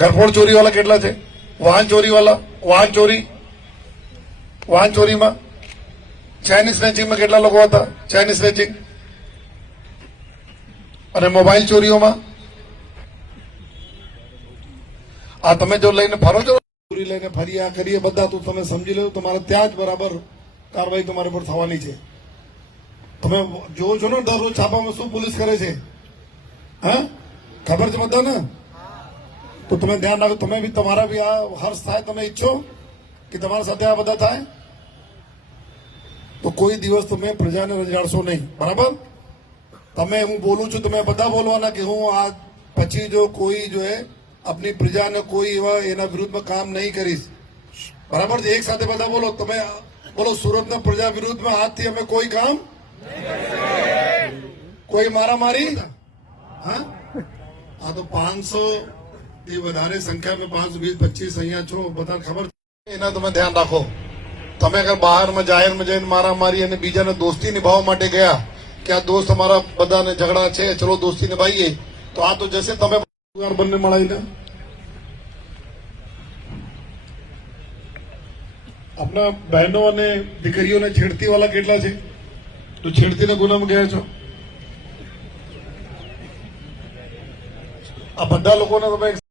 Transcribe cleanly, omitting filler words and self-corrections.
ઘરફોડ ચોરી વાળા કેટલા છે? વાહન ચોરી વાળા, વાહન ચોરીમાં ચેન સ્નેચિંગમાં કેટલા લોકો હતા? ચેન સ્નેચિંગ અને મોબાઈલ ચોરીઓમાં આ તમે જો લઈને ફરો છો, ચોરી લઈને ફરી આ કરીએ બધા, તો તમે સમજી લો તમારે ત્યાં જ બરાબર કાર્યવાહી તમારી પર થવાની છે. તમે જોવો છો ને દરરોજ છાપામાં શું પોલીસ કરે છે? હા, ખબર છે બધાને? તો તમે ધ્યાન રાખો. તમે બી, તમારા બી આ હર્ષ થાય, તમે ઈચ્છો કે તમારા સાથે આ બધા થાય, તો કોઈ દિવસ તમે પ્રજાને રંજાડશો નહીં. બરાબર? તમે, હું બોલું છું, તમે બધા બોલવાના કે હું આ પછી જો કોઈ જો આપની પ્રજાને કોઈ એવા એના વિરુદ્ધમાં કામ નહીં કરીશ. બરાબર છે? એક સાથે બધા બોલો. તમે બોલો, સુરતના પ્રજા વિરુદ્ધમાં આજથી અમે કોઈ કામ, કોઈ મારામારી. હા, આ તો 500 થી વધારે સંખ્યામાં 520-25 અહીંયા છો, બધાને ખબર છે. એના તમે ધ્યાન રાખો. તમે અગર બહારમાં જાહેરમાં જઈને મારામારી અને બીજાને દોસ્તી નિભાવવા માટે ગયા કે આ દોસ્ત અમારા બધાને ઝઘડા છે, ચલો દોસ્તી નિભાઈએ, તો આ તો જશે. તમે બંને મળાઈને આપણા બહેનો અને દીકરીઓને છેડતી વાળા કેટલા છે? તો છેડતીના ગુનામાં ગયા છો. આ બધા લોકોને તમે